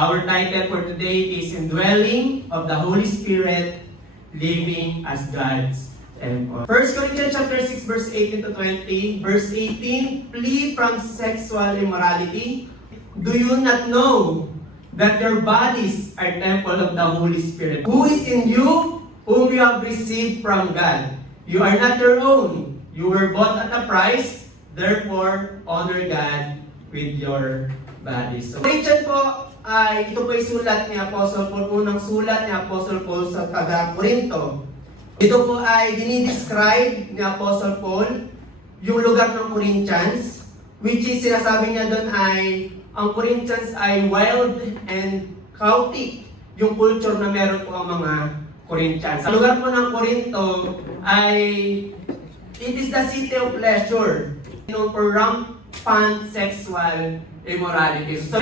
Our title for today is Indwelling of the Holy Spirit, Living as God's Temple. 1 Corinthians chapter 6, verse 18 to 20. Verse 18, flee from sexual immorality. Do you not know that your bodies are temple of the Holy Spirit, who is in you, whom you have received from God? You are not your own. You were bought at a price. Therefore, honor God with your bodies. So, Corinthian po, ito po ay sulat ni Apostle Paul, unang sulat ni Apostle Paul sa taga-Corinto. Ito po ay dinidescribe ni Apostle Paul yung lugar ng Corinthians, which is sinasabi niya doon ay ang Corinthians ay wild and chaotic, yung culture na meron po ang mga Corinthians. Sa lugar po ng Corinto ay it is the city of pleasure, known for rampant sexual immorality. So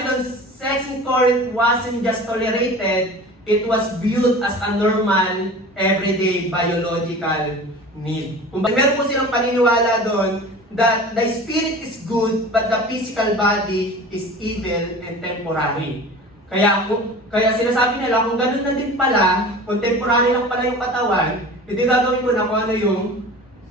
sex in Corinth wasn't just tolerated, it was viewed as a normal, everyday, biological need. Kung meron po silang paniniwala doon that the spirit is good, but the physical body is evil and temporary. Kaya sinasabi nila, kung ganun na din pala, kung temporary lang pala yung katawan, hindi gagawin ko na kung ano yung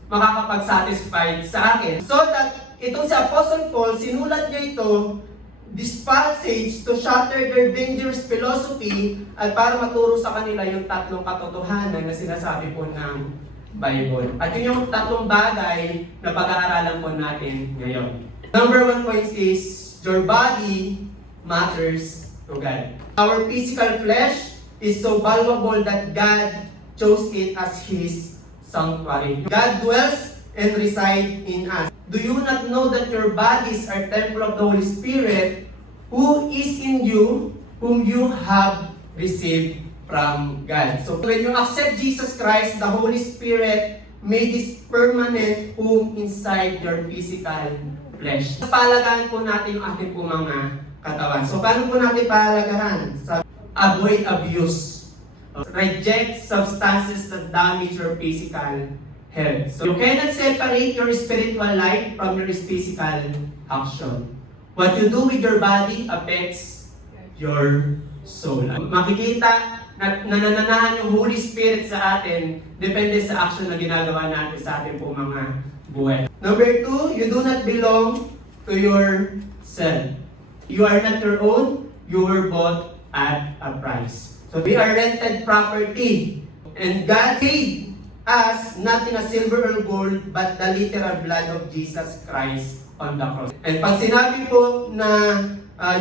makakapag-satisfied sa akin. So that, itong si Apostle Paul, sinulat niya ito, this passage to shatter their dangerous philosophy at para maturo sa kanila yung tatlong katotohanan na sinasabi po ng Bible. At yun yung tatlong bagay na pag-aaralan po natin ngayon. Number 1 point is, your body matters to God. Our physical flesh is so valuable that God chose it as His sanctuary. God dwells and resides in us. Do you not know that your bodies are temple of the Holy Spirit, who is in you, whom you have received from God? So when you accept Jesus Christ, the Holy Spirit made this permanent home inside your physical flesh. Palagahan po natin yung ating po mga katawan. So paano po natin palagahan? Avoid abuse. Reject substances that damage your physical health. So you cannot separate your spiritual life from your physical action. What you do with your body affects your soul. Makikita na nananahan yung Holy Spirit sa atin, depende sa action na ginagawa natin sa ating po mga buhay. Number 2, you do not belong to yourself. You are not your own, you were bought at a price. So we are rented property. And God paid us not in a silver or gold, but the literal blood of Jesus Christ on the cross. And pag sinabi po na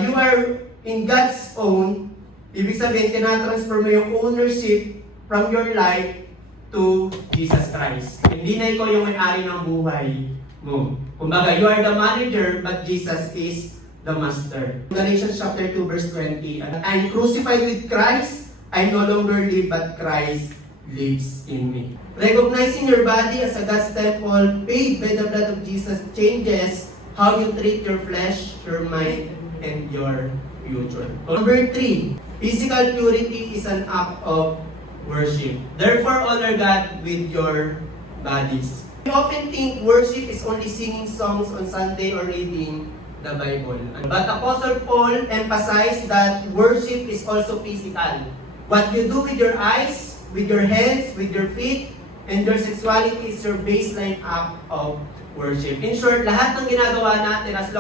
you are in God's own, ibig sabihin, tinatransfer mo yung ownership from your life to Jesus Christ. Hindi na ikaw yung may-ari ng buhay mo. Kumbaga, you are the manager, but Jesus is the master. Galatians chapter 2, verse 20. I'm crucified with Christ, I no longer live, but Christ lives in me. Recognizing your body as a God's temple, paid by the blood of Jesus, changes how you treat your flesh, your mind, and your future. Number 3, physical purity is an act of worship. Therefore, honor God with your bodies. We often think worship is only singing songs on Sunday or reading the Bible. But Apostle Paul emphasized that worship is also physical. What you do with your eyes, with your hands, with your feet, and your sexuality is your baseline act of worship. In short, lahat ng ginagawa natin as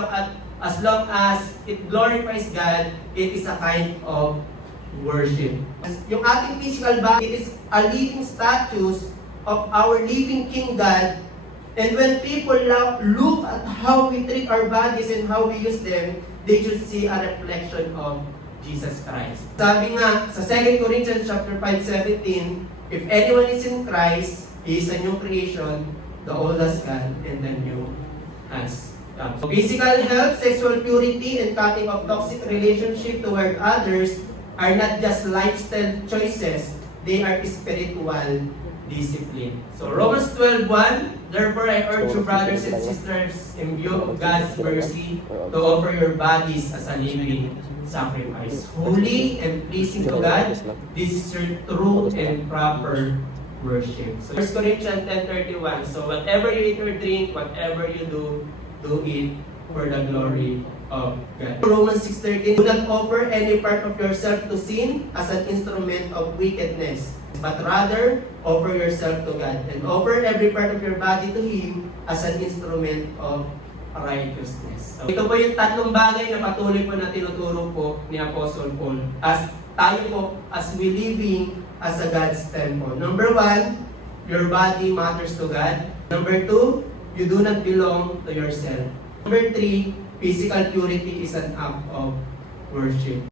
long as it glorifies God, it is a kind of worship. Yung ating physical body, it is a living statues of our living King God. And when people look at how we treat our bodies and how we use them, they should see a reflection of Jesus Christ. Sabi nga sa 2 Corinthians chapter 5:17, if anyone is in Christ, he is a new creation, the old has gone and the new has come. So physical health, sexual purity, and cutting off toxic relationship toward others are not just lifestyle choices, they are spiritual discipline. So Romans 12:1, therefore I urge you, brothers and sisters, in view of God's mercy, to offer your bodies as a living sacrifice, holy and pleasing to God. This is your true and proper worship. So 1 Corinthians 10:31, so whatever you eat or drink, whatever you do, do it for the glory of God. Romans 6:13, do not offer any part of yourself to sin as an instrument of wickedness, but rather offer yourself to God and offer every part of your body to Him as an instrument of righteousness. So, ito po yung tatlong bagay na patuloy po na tinuturo po ni Apostle Paul as tayo po, as we living as a God's temple. Number 1, your body matters to God. Number 2, you do not belong to yourself. Number 3, physical purity is an act of worship.